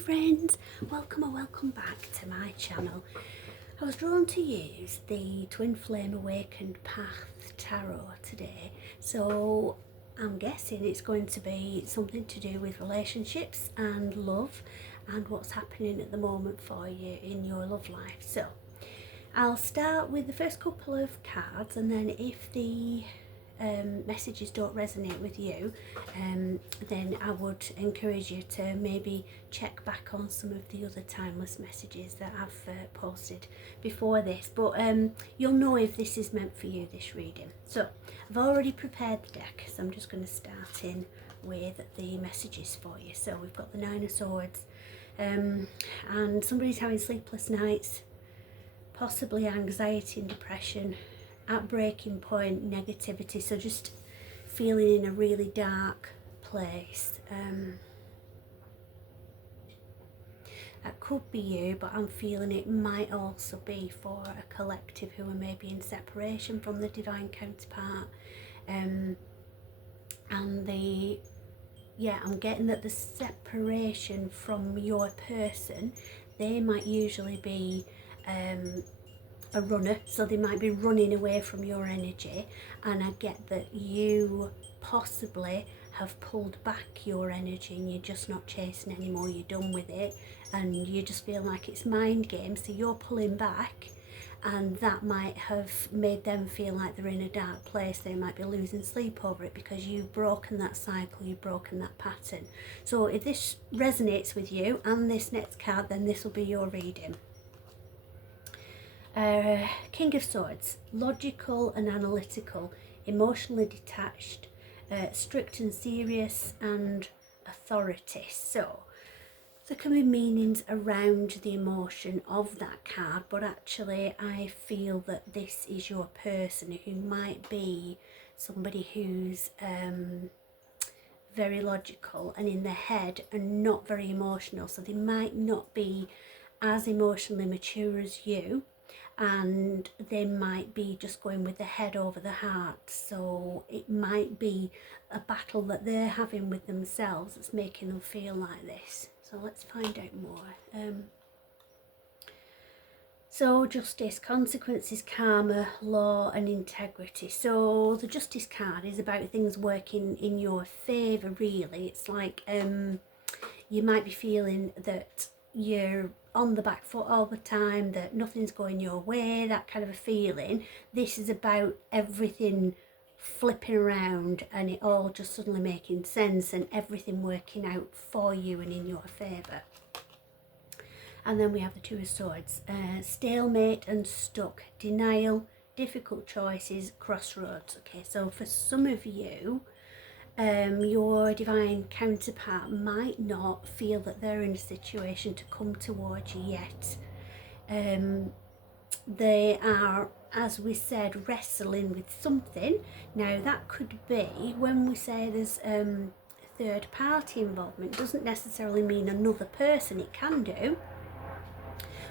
Friends, welcome or welcome back to my channel. I was drawn to use the Twin Flame Awakened Path Tarot today, so I'm guessing it's going to be something to do with relationships and love and what's happening at the moment for you in your love life. So I'll start with the first couple of cards, and then if the messages don't resonate with you, then I would encourage you to maybe check back on some of the other timeless messages that I've posted before this. But you'll know if this is meant for you, this reading. So I've already prepared the deck, so I'm just going to start in with the messages for you. So we've got the Nine of Swords, and somebody's having sleepless nights, possibly anxiety and depression, at breaking point, negativity, so just feeling in a really dark place. That could be you, but I'm feeling it might also be for a collective who are maybe in separation from the divine counterpart. And I'm getting that the separation from your person, they might usually be a runner, so they might be running away from your energy, and I get that you possibly have pulled back your energy and you're just not chasing anymore, you're done with it, and you just feel like it's mind games, so you're pulling back, and that might have made them feel like they're in a dark place. They might be losing sleep over it because you've broken that cycle, you've broken that pattern. So if this resonates with you and this next card, then this will be your reading. King of Swords, logical and analytical, emotionally detached, strict and serious, and authority. So there can be meanings around the emotion of that card, but actually I feel that this is your person, who might be somebody who's very logical and in their head and not very emotional. So they might not be as emotionally mature as you, and they might be just going with the head over the heart. So it might be a battle that they're having with themselves that's making them feel like this. So let's find out more. So justice, consequences, karma, law and integrity. So the justice card is about things working in your favour, really. It's like you might be feeling that you're on the back foot all the time, that nothing's going your way, that kind of a feeling. This is about everything flipping around and it all just suddenly making sense and everything working out for you and in your favour. And then we have the Two of Swords, stalemate and stuck, denial, difficult choices, crossroads. Okay, so for some of you, your divine counterpart might not feel that they're in a situation to come towards you yet. They are, as we said, wrestling with something. Now that could be, when we say there's third party involvement, it doesn't necessarily mean another person. It can do,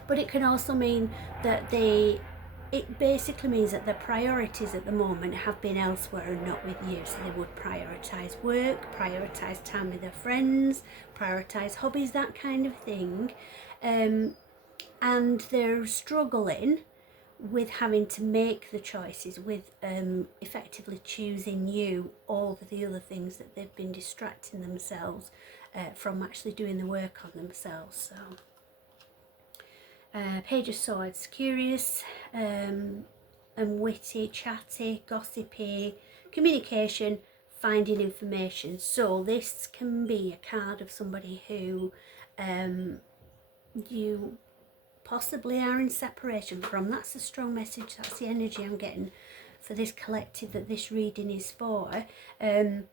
but it can also mean that it basically means that their priorities at the moment have been elsewhere and not with you. So they would prioritise work, prioritise time with their friends, prioritise hobbies, that kind of thing. And they're struggling with having to make the choices, with effectively choosing you over the other things that they've been distracting themselves from actually doing the work on themselves. So Page of Swords, curious and witty, chatty, gossipy, communication, finding information. So this can be a card of somebody who you possibly are in separation from. That's a strong message. That's the energy I'm getting for this collective that this reading is for. So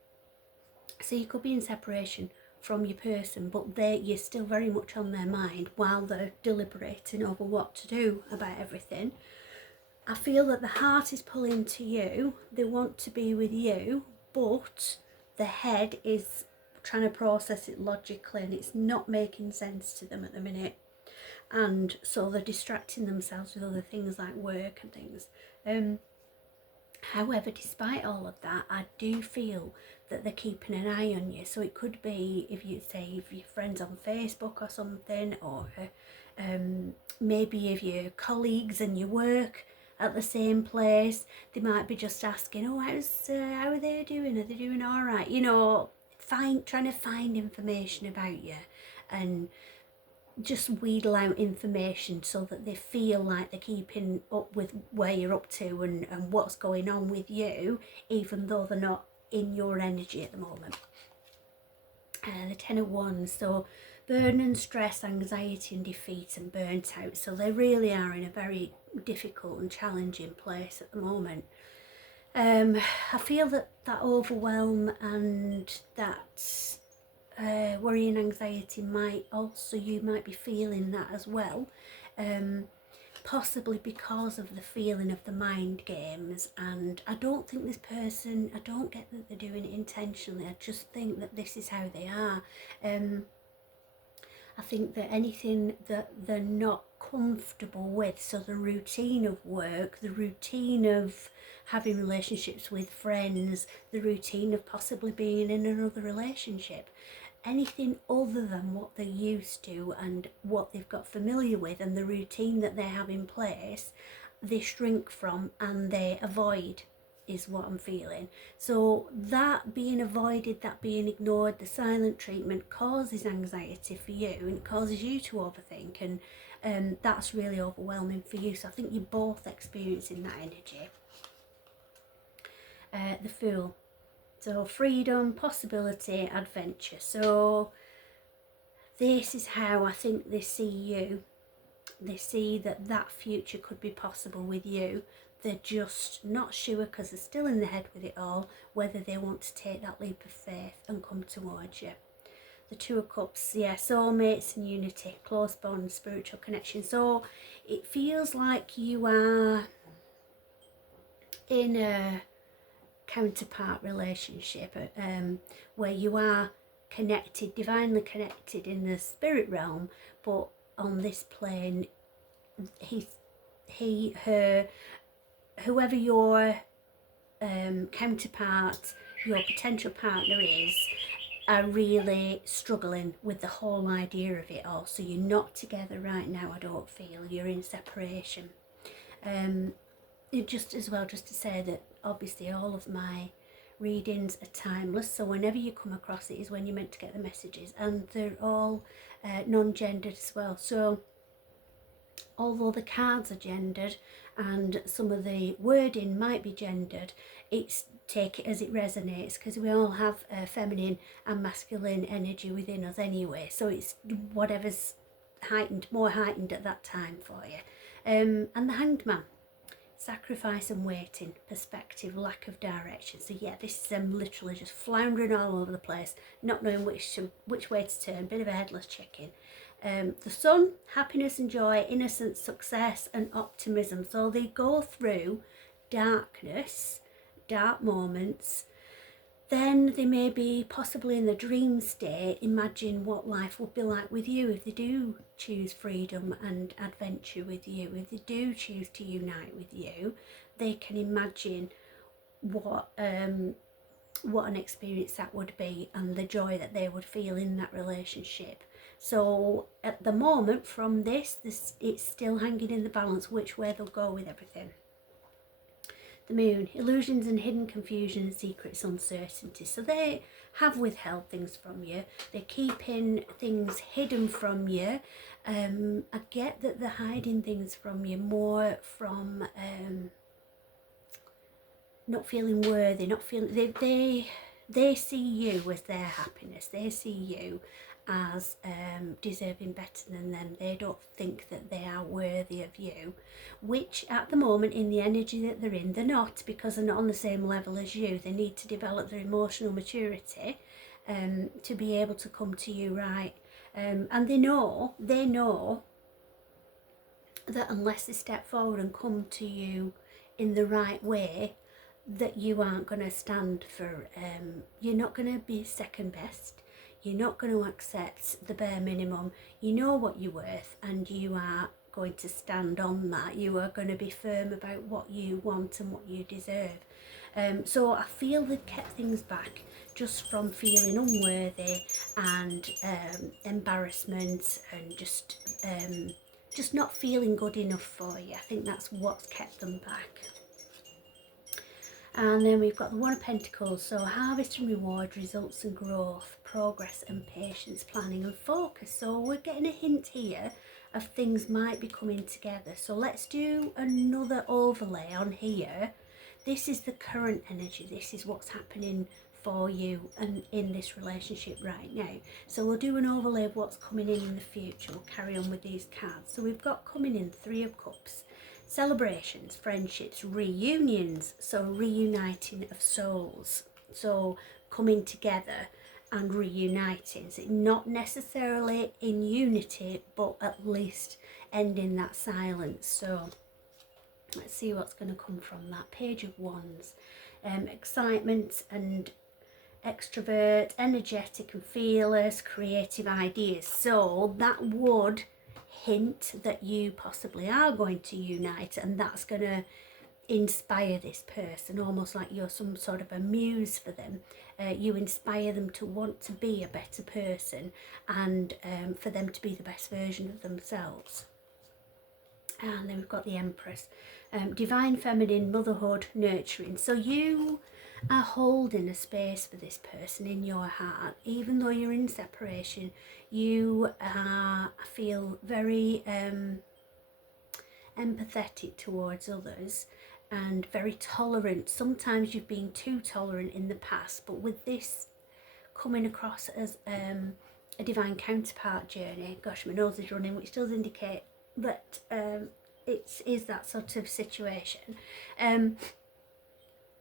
you could be in separation from your person, but you're still very much on their mind while they're deliberating over what to do about everything. I feel that the heart is pulling to you. They want to be with you, but the head is trying to process it logically and it's not making sense to them at the minute. And so they're distracting themselves with other things like work and things. However, despite all of that, I do feel that they're keeping an eye on you. So it could be, if you say, if your friends on Facebook or something, or maybe if your colleagues and you work at the same place, they might be just asking, oh, how are they doing? Are they doing all right? You know, trying to find information about you, and just wheedle out information so that they feel like they're keeping up with where you're up to, and what's going on with you, even though they're not in your energy at the moment. The Ten of Wands, so burden and stress, anxiety and defeat and burnt out. So they really are in a very difficult and challenging place at the moment. I feel that overwhelm and that worry and anxiety might also, you might be feeling that as well, possibly because of the feeling of the mind games. And I don't think this person, I don't get that they're doing it intentionally, I just think that this is how they are. I think that anything that they're not comfortable with, so the routine of work, the routine of having relationships with friends, the routine of possibly being in another relationship, anything other than what they're used to and what they've got familiar with and the routine that they have in place, they shrink from and they avoid, is what I'm feeling. So that being avoided, that being ignored, the silent treatment causes anxiety for you, and it causes you to overthink, and that's really overwhelming for you. So I think you're both experiencing that energy. The Fool. So freedom, possibility, adventure. So this is how I think they see you. They see that future could be possible with you. They're just not sure, because they're still in the head with it all, whether they want to take that leap of faith and come towards you. The Two of Cups, yeah, soulmates and unity, close bond, spiritual connection. So it feels like you are in a counterpart relationship, where you are connected, divinely connected in the spirit realm, but on this plane, he, her, whoever your counterpart, your potential partner is, are really struggling with the whole idea of it all. So you're not together right now, I don't feel. You're in separation. Just as well, just to say that obviously all of my readings are timeless, so whenever you come across it is when you're meant to get the messages, and they're all non-gendered as well. So although the cards are gendered and some of the wording might be gendered, it's take it as it resonates, because we all have feminine and masculine energy within us anyway, so it's whatever's heightened, more heightened at that time for you. And the Hanged Man. Sacrifice and waiting, perspective, lack of direction. So yeah, this is them literally just floundering all over the place, not knowing which way to turn, bit of a headless chicken. The Sun, happiness and joy, innocence, success and optimism. So they go through darkness, dark moments, then they may be possibly in the dream state, imagine what life would be like with you if they do choose freedom and adventure with you. If they do choose to unite with you, they can imagine what an experience that would be, and the joy that they would feel in that relationship. So at the moment, from this it's still hanging in the balance which way they'll go with everything. The Moon, illusions and hidden confusion and secrets, uncertainty. So they have withheld things from you. They're keeping things hidden from you. I get that they're hiding things from you more from not feeling worthy, not feeling, they see you as their happiness. They see you as deserving better than them. They don't think that they are worthy of you, which at the moment, in the energy that they're in, they're not, because they're not on the same level as you. They need to develop their emotional maturity to be able to come to you, right? And they know that unless they step forward and come to you in the right way, that you aren't going to stand for, you're not going to be second best. You're not going to accept the bare minimum. You know what you're worth, and you are going to stand on that. You are going to be firm about what you want and what you deserve. So I feel they've kept things back just from feeling unworthy and embarrassment and just not feeling good enough for you. I think that's what's kept them back. And then we've got the One of Pentacles, so harvest and reward, results and growth, progress and patience, planning and focus. So we're getting a hint here of things might be coming together. So let's do another overlay on here. This is the current energy. This is what's happening for you and in this relationship right now. So we'll do an overlay of what's coming in the future. We'll carry on with these cards. So we've got coming in Three of Cups. Celebrations, friendships, reunions, so reuniting of souls, so coming together and reuniting, so not necessarily in unity, but at least ending that silence. So let's see what's going to come from that. Page of Wands, excitement and extrovert, energetic and fearless, creative ideas. So that would hint that you possibly are going to unite, and that's going to inspire this person, almost like you're some sort of a muse for them. You inspire them to want to be a better person and for them to be the best version of themselves. And then we've got the Empress, divine feminine, motherhood, nurturing. So you are holding a space for this person in your heart. Even though you're in separation, you feel very empathetic towards others and very tolerant. Sometimes you've been too tolerant in the past, but with this coming across as a divine counterpart journey, gosh, my nose is running, which does indicate that it is that sort of situation.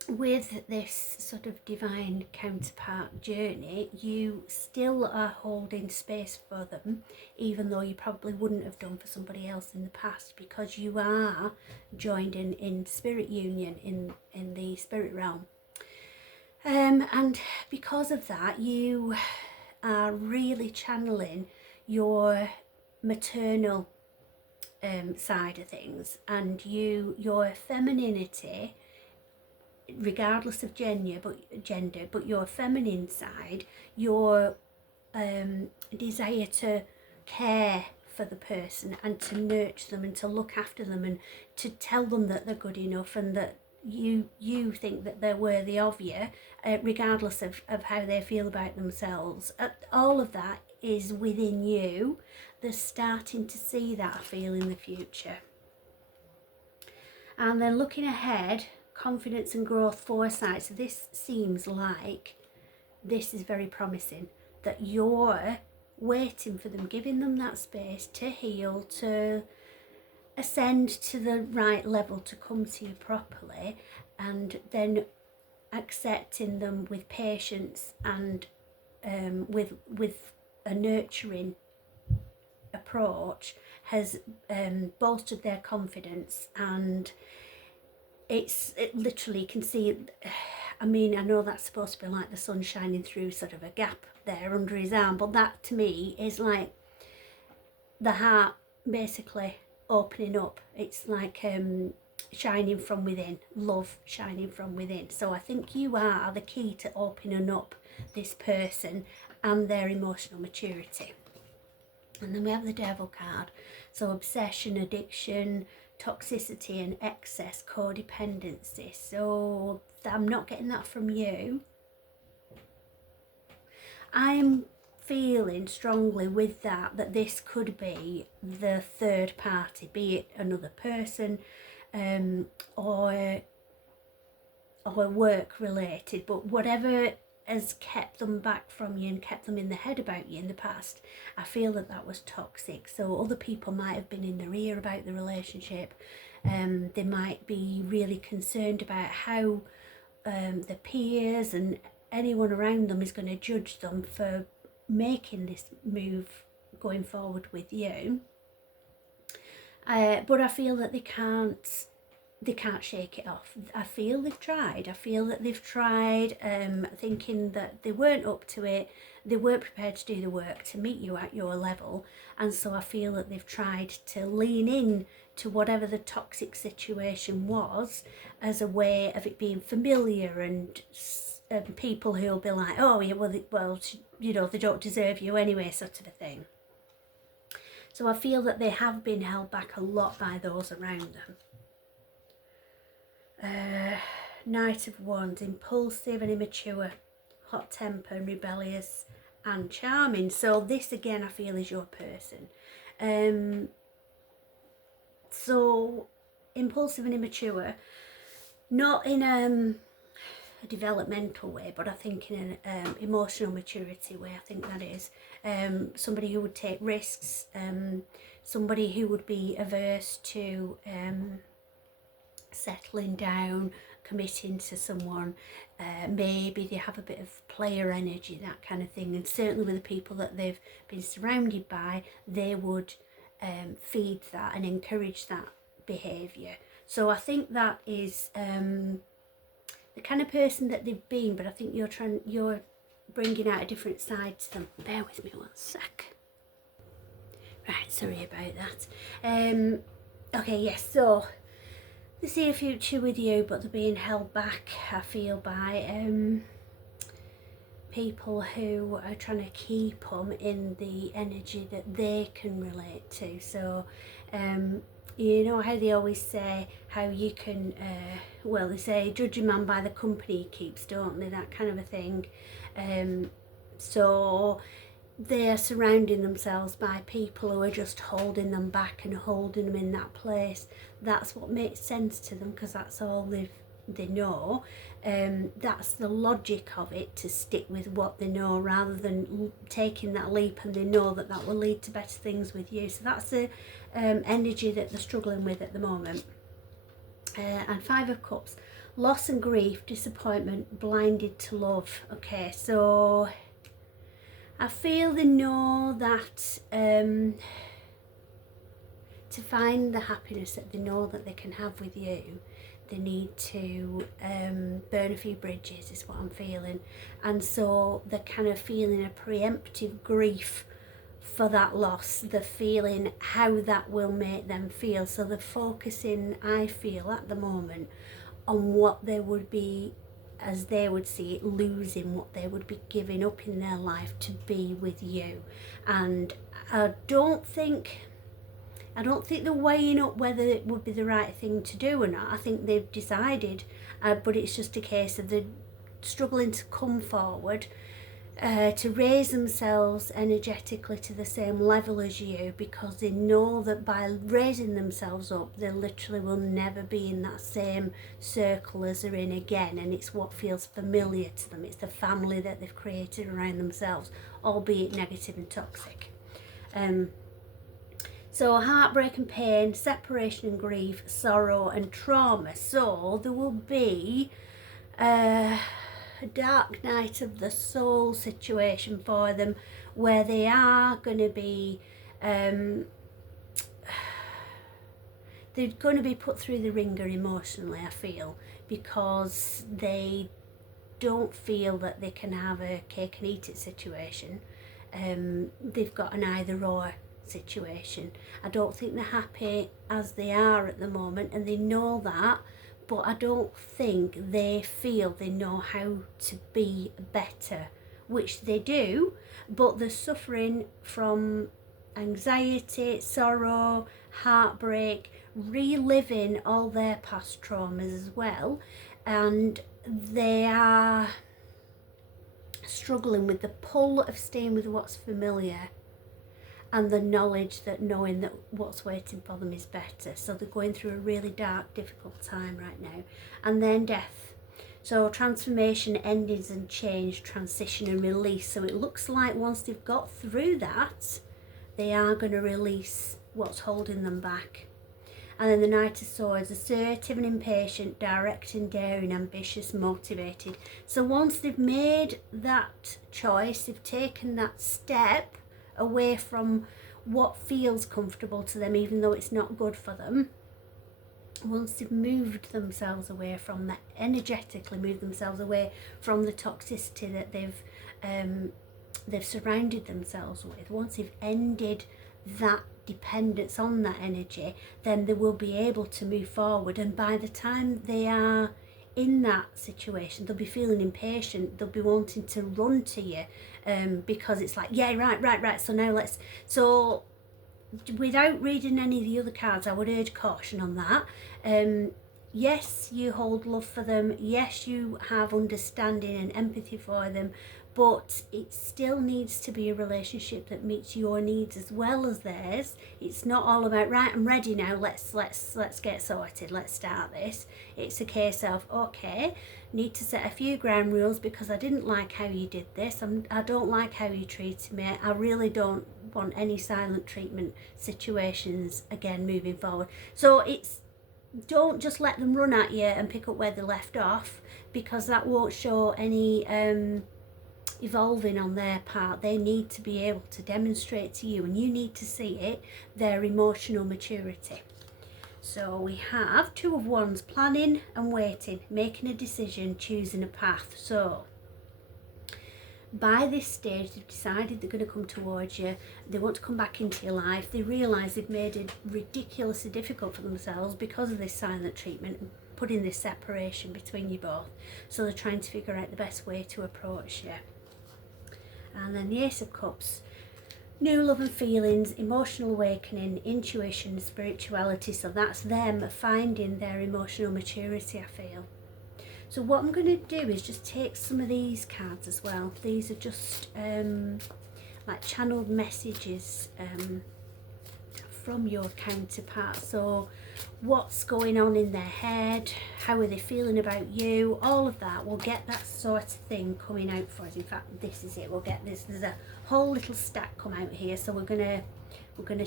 With this sort of divine counterpart journey, you still are holding space for them, even though you probably wouldn't have done for somebody else in the past, because you are joined in spirit union in the spirit realm. And because of that, you are really channeling your maternal side of things, and your femininity, regardless of gender, but your feminine side, your desire to care for the person and to nurture them and to look after them and to tell them that they're good enough and that you think that they're worthy of you, regardless of how they feel about themselves. All of that is within you. They're starting to see that, I feel, in the future. And then looking ahead, confidence and growth, foresight. So this seems like this is very promising, that you're waiting for them, giving them that space to heal, to ascend to the right level, to come to you properly, and then accepting them with patience and with a nurturing approach has bolstered their confidence. And it literally, can see, I mean, I know that's supposed to be like the sun shining through sort of a gap there under his arm, but that to me is like the heart basically opening up. It's like shining from within, love shining from within. So I think you are the key to opening up this person and their emotional maturity. And then we have the Devil card. So obsession, addiction, toxicity and excess, codependency. So I'm not getting that from you. I'm feeling strongly with that this could be the third party, be it another person or work related, but whatever has kept them back from you and kept them in the head about you in the past, I feel that was toxic. So other people might have been in their ear about the relationship. They might be really concerned about how the peers and anyone around them is going to judge them for making this move going forward with you. But I feel that they can't they can't shake it off. I feel they've tried. I feel that they've tried, thinking that they weren't up to it. They weren't prepared to do the work to meet you at your level. And so I feel that they've tried to lean in to whatever the toxic situation was as a way of it being familiar, and people who'll be like, oh yeah, well, you know, they don't deserve you anyway, sort of a thing. So I feel that they have been held back a lot by those around them. Knight of Wands, impulsive and immature, hot temper and rebellious and charming. So this again I feel is your person. So impulsive and immature, not in a developmental way, but I think in an emotional maturity way. I think that is somebody who would take risks, somebody who would be averse to settling down, committing to someone. Maybe they have a bit of player energy, that kind of thing, and certainly with the people that they've been surrounded by, they would feed that and encourage that behaviour. So I think that is the kind of person that they've been, but I think you're bringing out a different side to them. Bear with me one sec. Right, sorry about that. Okay, yes, so they see a future with you, but they're being held back, I feel, by people who are trying to keep them in the energy that they can relate to. So you know how they always say how you can, well, they say judge a man by the company he keeps, don't they, that kind of a thing. So they're surrounding themselves by people who are just holding them back and holding them in that place. That's what makes sense to them, because that's all they know. That's the logic of it, to stick with what they know rather than taking that leap, and they know that that will lead to better things with you. So that's the energy that they're struggling with at the moment. And Five of Cups, loss and grief, disappointment, blinded to love. Okay, so I feel they know that to find the happiness that they know that they can have with you, they need to burn a few bridges, is what I'm feeling. And so they're kind of feeling a preemptive grief for that loss. They're feeling how that will make them feel. So they're focusing, I feel at the moment, on what they would be, as they would see it, losing, what they would be giving up in their life to be with you. And I don't think they're weighing up whether it would be the right thing to do or not. I think they've decided, but it's just a case of they're struggling to come forward, to raise themselves energetically to the same level as you, because they know that by raising themselves up, they literally will never be in that same circle as they're in again. And it's what feels familiar to them. It's the family that they've created around themselves, albeit negative and toxic. So heartbreak and pain, separation and grief, sorrow and trauma. So there will be a dark night of the soul situation for them, where they are going to be they're going to be put through the ringer emotionally, I feel, because they don't feel that they can have a cake and eat it situation. They've got an either or situation. I don't think they're happy as they are at the moment, and they know that, but I don't think they feel they know how to be better, which they do, but they're suffering from anxiety, sorrow, heartbreak, reliving all their past traumas as well, and they are struggling with the pull of staying with what's familiar, and the knowledge that knowing that what's waiting for them is better. So they're going through a really dark, difficult time right now. And then death. So transformation, endings and change, transition and release. So it looks like once they've got through that, they are going to release what's holding them back. And then the Knight of Swords, assertive and impatient, direct and daring, ambitious, motivated. So once they've made that choice, they've taken that step away from what feels comfortable to them, even though it's not good for them, once they've moved themselves away from that, energetically moved themselves away from the toxicity that they've surrounded themselves with, once they've ended that dependence on that energy, then they will be able to move forward. And by the time they are in that situation, they'll be feeling impatient, they'll be wanting to run to you, because it's like, yeah, right, so now let's, so without reading any of the other cards, I would urge caution on that. Yes, you hold love for them, yes, you have understanding and empathy for them, but it still needs to be a relationship that meets your needs as well as theirs. It's not all about, right, I'm ready now, let's get sorted, let's start this. It's a case of, okay, need to set a few ground rules because I didn't like how you did this, I don't like how you treated me, I really don't want any silent treatment situations again moving forward. So it's, don't just let them run at you and pick up where they left off, because that won't show any evolving on their part. They need to be able to demonstrate to you, and you need to see it, their emotional maturity. So we have Two of Wands, planning and waiting, making a decision, choosing a path. So by this stage, they've decided they're going to come towards you, they want to come back into your life, they realise they've made it ridiculously difficult for themselves because of this silent treatment, putting this separation between you both. So they're trying to figure out the best way to approach you. And then the Ace of Cups, new love and feelings, emotional awakening, intuition, spirituality. So that's them finding their emotional maturity, I feel. So what I'm going to do is just take some of these cards as well. These are just like channeled messages from your counterpart. So what's going on in their head, how are they feeling about you, all of that. We'll get that sort of thing coming out for us. In fact, this is it. We'll get this. There's a whole little stack come out here. So we're gonna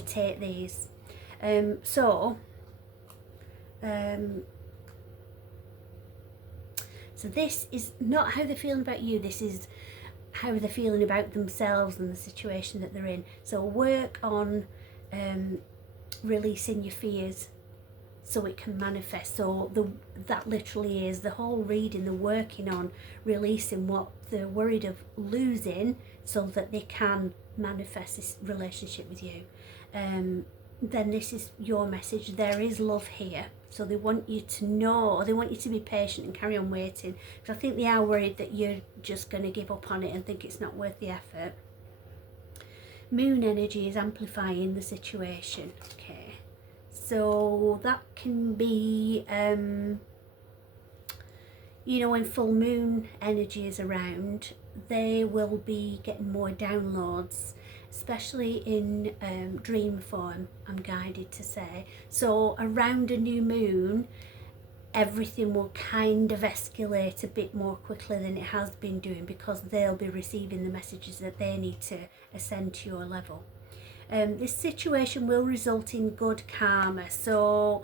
take these. So this is not how they're feeling about you, this is how they're feeling about themselves and the situation that they're in. So work on releasing your fears so it can manifest. So that literally is the whole reading, the working on releasing what they're worried of losing so that they can manifest this relationship with you. Then this is your message. There is love here. So they want you to know, or they want you to be patient and carry on waiting. Because I think they are worried that you're just going to give up on it and think it's not worth the effort. Moon energy is amplifying the situation. Okay. So that can be, you know, when full moon energy is around, they will be getting more downloads, especially in dream form, I'm guided to say. So around a new moon, everything will kind of escalate a bit more quickly than it has been doing, because they'll be receiving the messages that they need to ascend to your level. This situation will result in good karma. So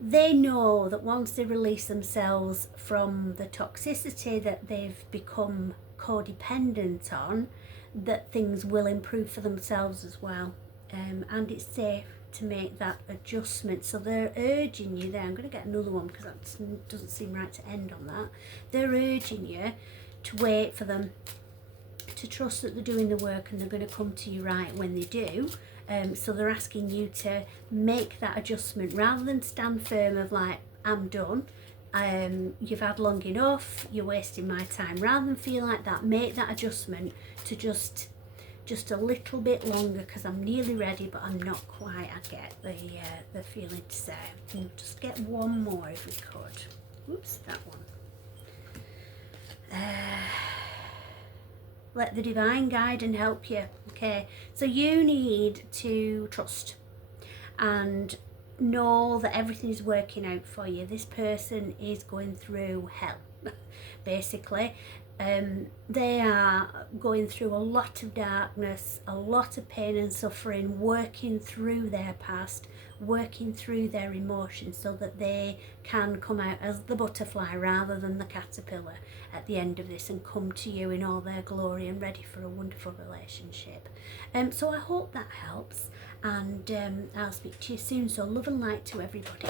they know that once they release themselves from the toxicity that they've become codependent on, that things will improve for themselves as well, and it's safe to make that adjustment. So they're urging you there, I'm going to get another one because that doesn't seem right to end on that. They're urging you to wait for them, to trust that they're doing the work and they're going to come to you right when they do. So they're asking you to make that adjustment rather than stand firm of like, I'm done, you've had long enough, you're wasting my time. Rather than feel like that, make that adjustment to just a little bit longer, because I'm nearly ready but I'm not quite. I get the feeling to say. We'll just get one more if we could. Oops, that one. Let the divine guide and help you. Okay, so you need to trust and know that everything is working out for you. This person is going through hell, basically. They are going through a lot of darkness, a lot of pain and suffering, working through their past, working through their emotions so that they can come out as the butterfly rather than the caterpillar at the end of this, and come to you in all their glory and ready for a wonderful relationship. So I hope that helps, and I'll speak to you soon. So love and light to everybody.